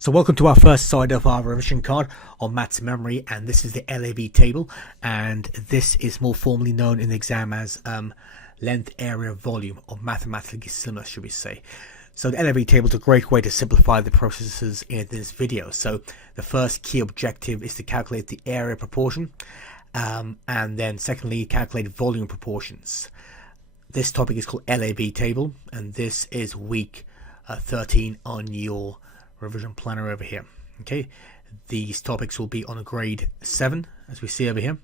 So welcome to our first side of our revision card on maths memory, and this is the LAV table, and this is more formally known in the exam as length, area, volume, or mathematically similar, should we say. So the LAV table is a great way to simplify the processes in this video. So the first key objective is to calculate the area proportion, and then secondly calculate volume proportions. This topic is called LAV table, and this is week 13 on your revision planner over here. Okay, these topics will be on a grade 7, as we see over here.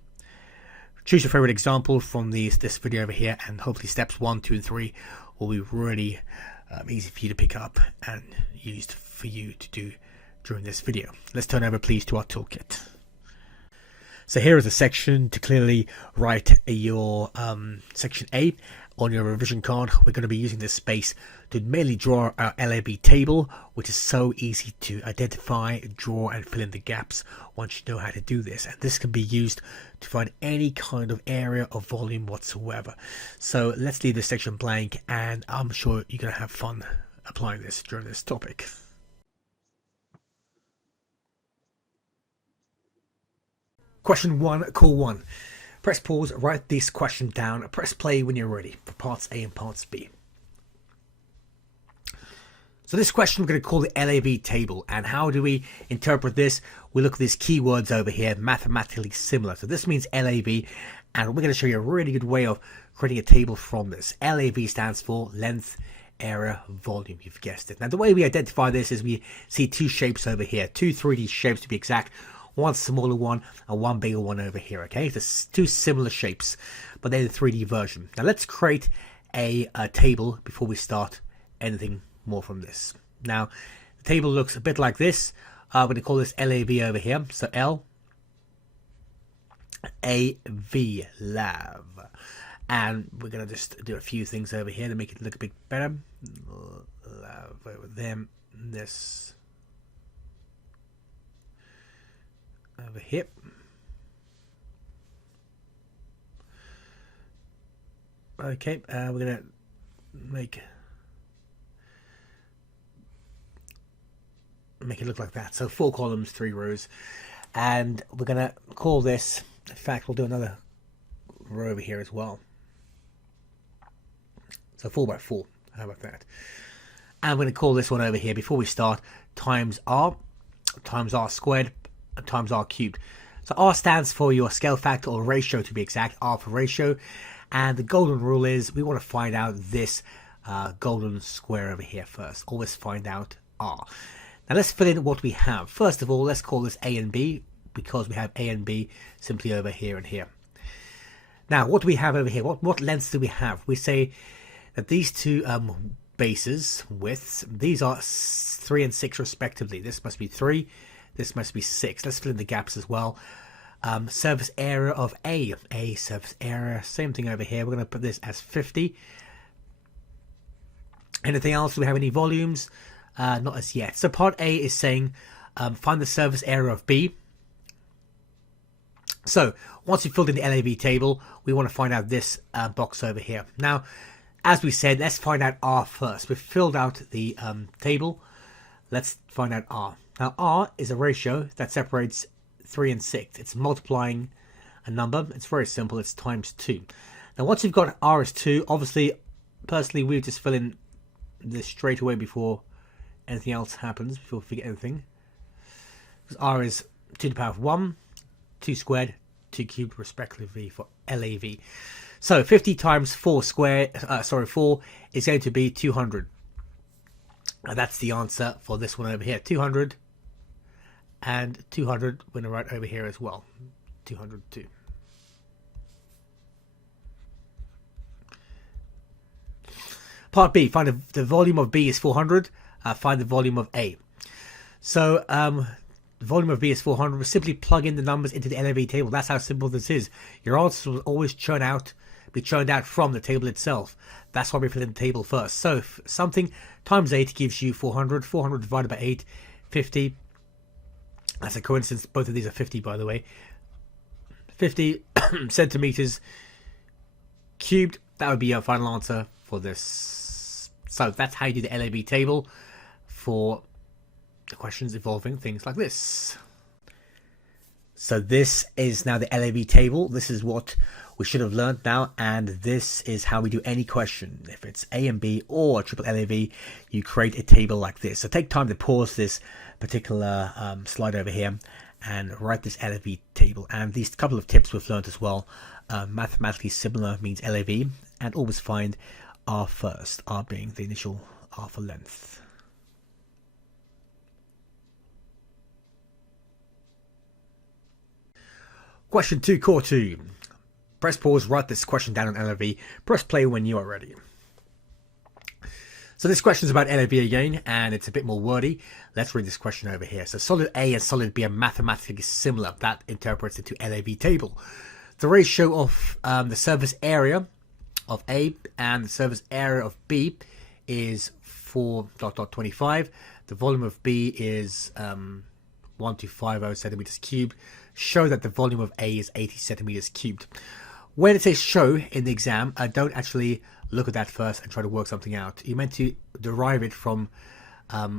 Choose your favorite example from this video over here, and hopefully steps 1, 2, and 3 will be really easy for you to pick up and used for you to do during this video. Let's turn over please to our toolkit. So here is a section to clearly write your section A on your revision card. We're going to be using this space to mainly draw our LAV table, which is so easy to identify, draw, and fill in the gaps once you know how to do this. And this can be used to find any kind of area or volume whatsoever. So let's leave this section blank, and I'm sure you're going to have fun applying this during this topic. Question 1, call 1. Press pause, write this question down, press play when you're ready for parts A and parts B. So this question we're going to call the LAV table, and how do we interpret this? We look at these keywords over here, mathematically similar. So this means LAV, and we're going to show you a really good way of creating a table from this. LAV stands for length, area, volume, you've guessed it. Now the way we identify this is we see two shapes over here, two 3D shapes to be exact. One smaller one and one bigger one over here. Okay, there's two similar shapes, but they're the 3D version. Now let's create a table before we start anything more from this. Now the table looks a bit like this. We're going to call this LAV over here. So L A V LAV, and we're going to just do a few things over here to make it look a bit better. LAV over there. This over here. Okay, we're gonna make it look like that. So 4 columns, 3 rows, and we're gonna call this, in fact we'll do another row over here as well. So 4 by 4, how about that? And we're gonna call this one over here before we start times r squared times r cubed. So r stands for your scale factor or ratio, to be exact, r for ratio, and the golden rule is we want to find out this golden square over here first. Always find out r. Now let's fill in what we have. First of all, let's call this a and b, because we have a and b simply over here and here. Now what do we have over here? What lengths do we have? We say that these two bases widths, these are 3 and 6 respectively. This must be 3, this must be 6. Let's fill in the gaps as well. Surface area of A surface area, same thing over here. We're going to put this as 50. Anything else? Do we have any volumes? Not as yet. So part A is saying find the surface area of B. So once you've filled in the LAV table, we want to find out this box over here. Now, as we said, let's find out R first. We've filled out the table. Let's find out R. Now R is a ratio that separates 3 and 6. It's multiplying a number. It's very simple. It's times 2. Now once you've got R as 2, obviously, personally, we just fill in this straight away before anything else happens, before we forget anything. Because R is 2 to the power of 1, 2 squared, 2 cubed, respectively, for LAV. So 50 times 4 squared, 4 is going to be 200. And that's the answer for this one over here. 200 and 200 we're going to write over here as well. 202. Part B, find the volume of B is 400. Find the volume of A. So the volume of B is 400. We simply plug in the numbers into the LAV table. That's how simple this is. Your answer will always be churned out from the table itself. That's why we fill in the table first. So if something times 8 gives you 400. 400 divided by 8, 50. That's a coincidence. Both of these are 50, by the way. 50 centimeters cubed. That would be your final answer for this. So that's how you do the LAV table for questions involving things like this. So this is now the LAV table. This is what we should have learned now, and this is how we do any question. If it's A and B or a triple LAV, you create a table like this. So take time to pause this particular slide over here and write this LAV table. And these couple of tips we've learned as well. Mathematically similar means LAV, and always find R first, R being the initial R for length. Question 2, core 2. Press pause, write this question down on LAV, press play when you are ready. So this question is about LAV again, and it's a bit more wordy. Let's read this question over here. So solid A and solid B are mathematically similar. That interprets it to LAV table. The ratio of the surface area of A and the surface area of B is 4.25. The volume of B is 1250 centimeters cubed. Show that the volume of A is 80 centimeters cubed. When it says show in the exam, don't actually look at that first and try to work something out. You're meant to derive it from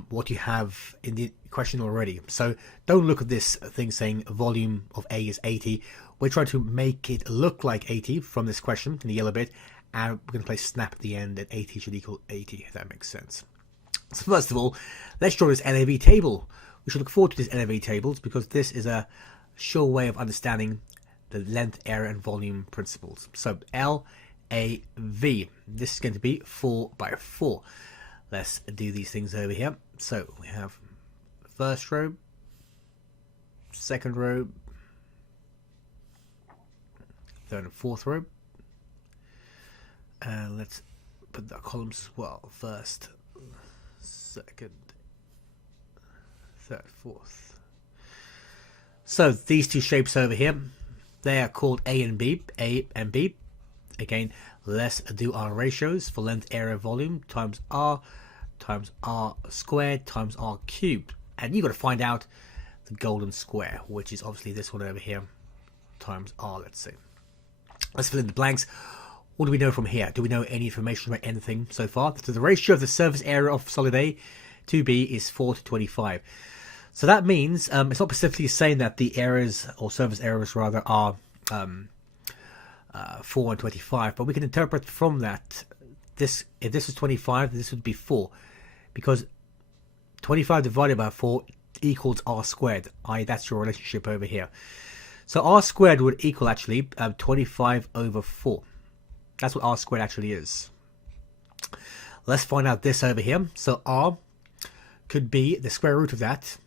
what you have in the question already. So don't look at this thing saying volume of A is 80. We're trying to make it look like 80 from this question in the yellow bit, and we're going to place snap at the end, that 80 should equal 80, if that makes sense. So first of all, let's draw this LAV table. We should look forward to these LAV tables because this is a sure way of understanding the length, area, and volume principles. So LAV, this is going to be 4 by 4. Let's do these things over here. So we have first row, second row, third and fourth row. And let's put the columns as well. First, second, third, fourth. So these two shapes over here, they are called A and B. A and B. Again, let's do our ratios for length, area, volume times R squared times R cubed. And you've got to find out the golden square, which is obviously this one over here, times R, let's say. Let's fill in the blanks. What do we know from here? Do we know any information about anything so far? So the ratio of the surface area of solid A to B is 4 to 25. So that means it's not specifically saying that the areas, or surface areas rather, are 4 and 25, but we can interpret from that this, if this is 25, this would be 4, because 25 divided by 4 equals R squared, i.e. that's your relationship over here. So R squared would equal actually 25 over 4. That's what R squared actually is. Let's find out this over here. So R could be the square root of that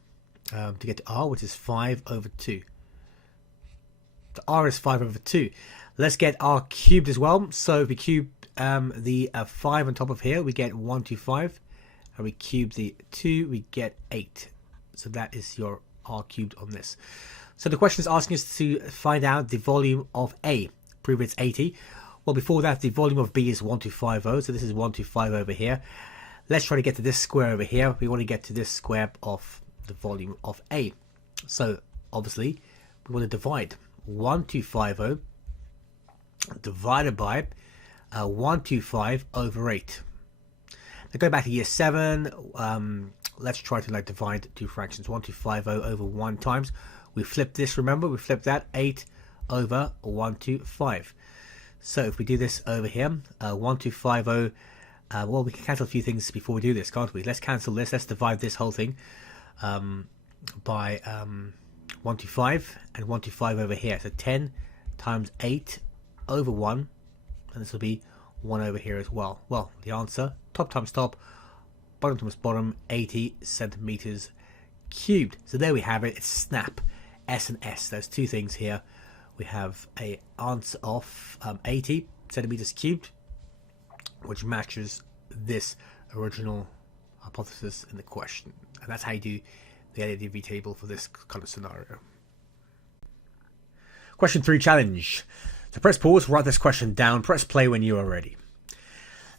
to get to R, which is 5 over 2. So R is 5 over 2. Let's get R cubed as well. So if we cube the 5 on top of here, we get 125. And we cube the 2, we get 8. So that is your R cubed on this. So the question is asking us to find out the volume of A. Prove it's 80. Well, before that, the volume of B is 1250. So this is 125 over here. Let's try to get to this square over here. We want to get to this square of the volume of A. So obviously, we want to divide 1250 divided by 125 over 8. Now go back to year 7. Let's try to divide two fractions. 1250 over 1 times. We flip this, remember, we flip that, 8 over 125. So if we do this over here, 1250, well, we can cancel a few things before we do this, can't we? Let's cancel this. Let's divide this whole thing by 125 and 125 over here. So 10 times 8 over 1, and this will be 1 over here as well. Well, the answer, top times top, bottom times bottom, 80 centimeters cubed. So there we have it. It's snap, S and S. There's two things here. We have a answer of 80 centimeters cubed, which matches this original hypothesis in the question. And that's how you do the LAV table for this kind of scenario. Question 3 challenge. So press pause, write this question down, press play when you are ready.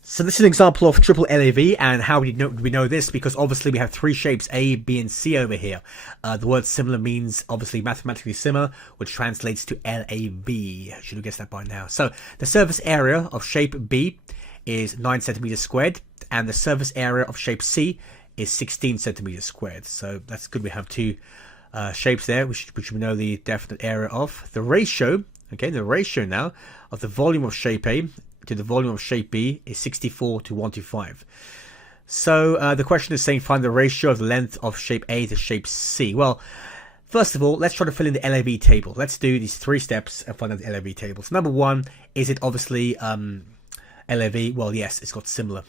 So this is an example of triple LAV, and how we know this, because obviously we have three shapes, A, B, and C over here. The word similar means obviously mathematically similar, which translates to LAV. Should have guessed that by now. So the surface area of shape B is 9 centimeters squared, and the surface area of shape C is 16 centimeters squared. So that's good. We have two shapes there, which we know the definite area of. The ratio, okay, the ratio now of the volume of shape A to the volume of shape B is 64 to 125. So the question is saying find the ratio of the length of shape A to shape C. Well, first of all, let's try to fill in the LAV table. Let's do these 3 steps and find out the LAV table. So number 1, is it obviously LAV? Well, yes, it's got similar.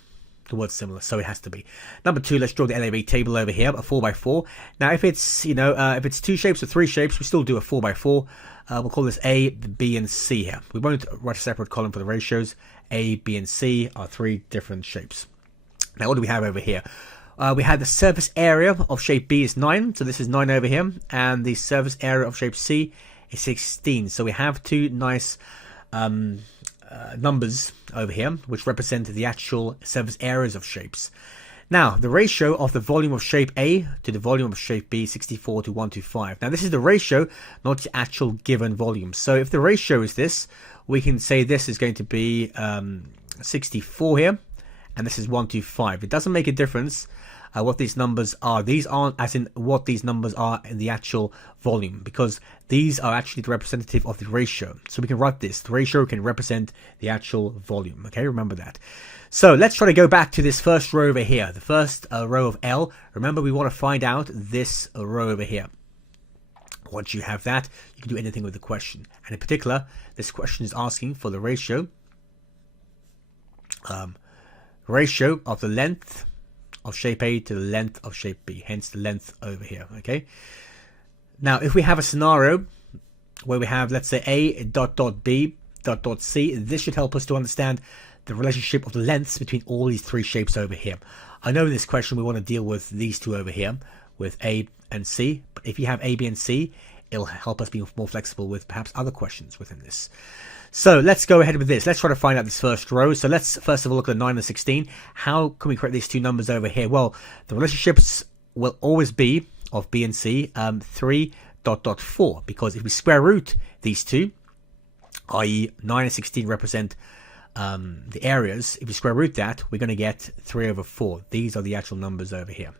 The word similar, so it has to be. Number 2, let's draw the LAV table over here, a 4x4. Now, if it's if it's 2 shapes or 3 shapes, we still do a 4x4. We'll call this A, B, and C here. We won't write a separate column for the ratios. A, B, and C are 3 different shapes. Now, what do we have over here? We have the surface area of shape B is 9, so this is 9 over here, and the surface area of shape C is 16. So we have 2 nice numbers over here, which represent the actual surface areas of shapes. Now, the ratio of the volume of shape A to the volume of shape B is 64 to 125. Now, this is the ratio, not the actual given volume. So if the ratio is this, we can say this is going to be 64 here, and this is 125. It doesn't make a difference what these numbers are. These aren't as in what these numbers are in the actual volume, because these are actually the representative of the ratio. So we can write this. The ratio can represent the actual volume. Okay, remember that. So let's try to go back to this first row over here. The first row of L. Remember, we want to find out this row over here. Once you have that, you can do anything with the question. And in particular, this question is asking for the ratio of the length of shape A to the length of shape B, hence the length over here. Okay, now if we have a scenario where we have, let's say, A dot dot B dot dot C, this should help us to understand the relationship of the lengths between all these 3 shapes over here. I know in this question we want to deal with these 2 over here with A and C, but if you have A, B, and C, it'll help us be more flexible with perhaps other questions within this. So let's go ahead with this. Let's try to find out this first row. So let's first of all look at the 9 and 16. How can we create these 2 numbers over here? Well, the relationships will always be of B and C 3 dot dot 4, because if we square root these 2, i.e. 9 and 16 represent the areas, if we square root that, we're going to get 3 over 4. These are the actual numbers over here.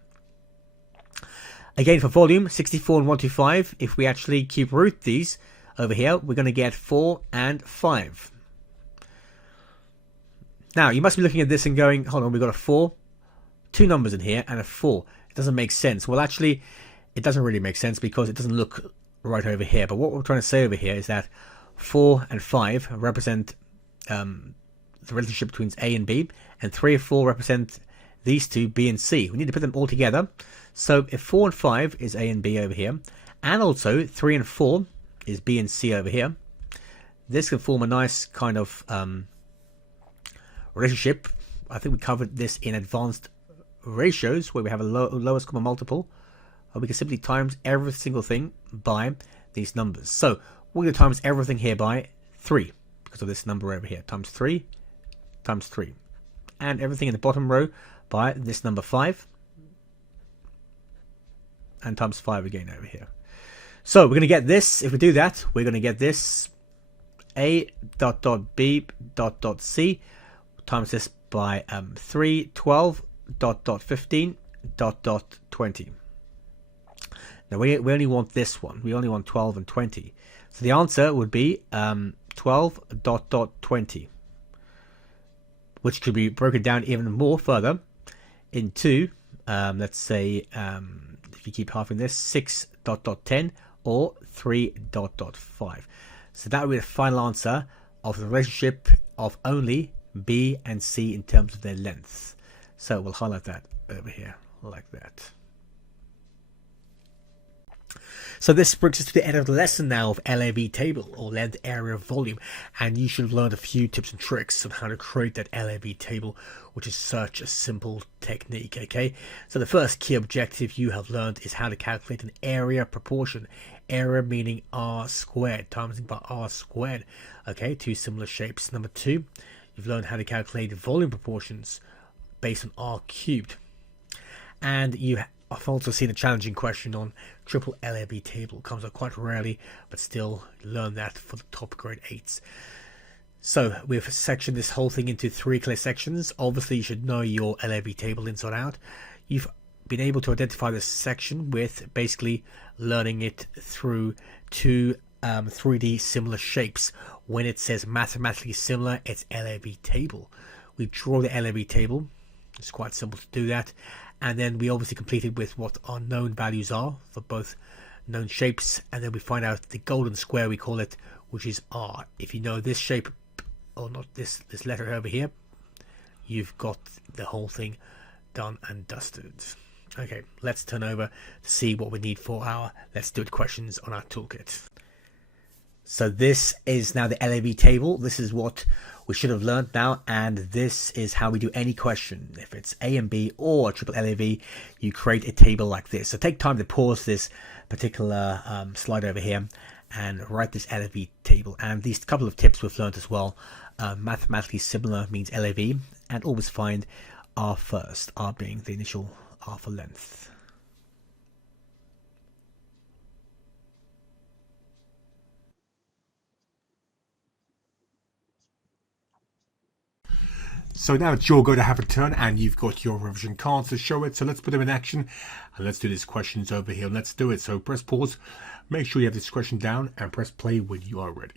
Again, for volume, 64 and 125, if we actually cube root these over here, we're going to get 4 and 5. Now, you must be looking at this and going, hold on, we've got a 4, 2 numbers in here, and a 4. It doesn't make sense. Well, actually, it doesn't really make sense because it doesn't look right over here. But what we're trying to say over here is that 4 and 5 represent the relationship between A and B, and 3 and 4 represent these 2, B and C. We need to put them all together. So if 4 and 5 is A and B over here, and also 3 and 4 is B and C over here, this can form a nice kind of relationship. I think we covered this in advanced ratios, where we have a lowest common multiple. We can simply times every single thing by these numbers. So we're going to times everything here by 3, because of this number over here. Times 3, times 3. And everything in the bottom row by this number 5. And times 5 again over here. So we're going to get this. If we do that, we're going to get this A dot dot B dot dot C times this by 3, 12 dot dot 15 dot dot 20. Now we only want this one. We only want 12 and 20. So the answer would be 12 dot dot 20, which could be broken down even more further into, let's say, if you keep halving this, 6 dot dot 10 or 3 dot dot 5. So that would be the final answer of the relationship of only B and C in terms of their length. So we'll highlight that over here like that. So this brings us to the end of the lesson now of LAV table, or length, area, volume, and you should have learned a few tips and tricks on how to create that LAV table, which is such a simple technique. Okay, so the first key objective you have learned is how to calculate an area proportion. Area meaning r squared, timesing by r squared. Okay, 2 similar shapes. Number 2, you've learned how to calculate volume proportions based on r cubed, and I've also seen a challenging question on triple LAV table. Comes up quite rarely, but still learn that for the top grade 8s. So we've sectioned this whole thing into 3 clear sections. Obviously, you should know your LAV table inside out. You've been able to identify this section with basically learning it through two 3D similar shapes. When it says mathematically similar, it's LAV table. We draw the LAV table. It's quite simple to do that. And then we obviously complete it with what our known values are for both known shapes. And then we find out the golden square, we call it, which is R. If you know this shape, or not this letter over here, you've got the whole thing done and dusted. Okay, let's turn over to see what we need for our Let's Do It questions on our toolkit. So this is now the LAV table. This is what we should have learned now, and this is how we do any question. If it's A and B or triple LAV, you create a table like this. So take time to pause this particular slide over here and write this LAV table. And these couple of tips we've learned as well. Mathematically similar means LAV, and always find R first, R being the initial R for length. So now it's your go to have a turn, and you've got your revision cards to show it. So let's put them in action, and let's do these questions over here. Let's do it. So press pause, make sure you have this question down, and press play when you are ready.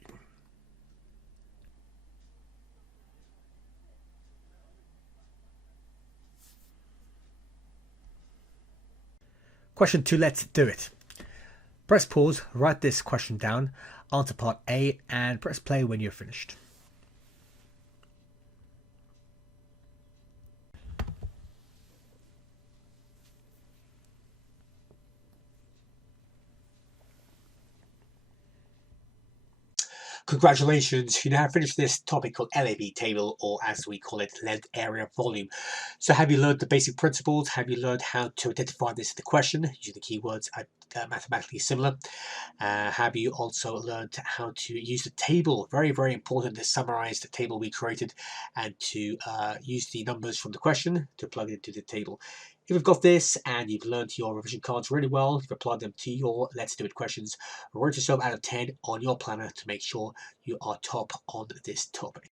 Question 2, let's do it. Press pause, write this question down, answer part A, and press play when you're finished. Congratulations, you now have finished this topic called LAV table, or as we call it, length, area, volume. So have you learned the basic principles? Have you learned how to identify this in the question using the keywords mathematically similar? Have you also learned how to use the table? Very, very important to summarize the table we created and to use the numbers from the question to plug it into the table. If you've got this and you've learned your revision cards really well, you've applied them to your Let's Do It questions, rate yourself out of 10 on your planner to make sure you are top on this topic.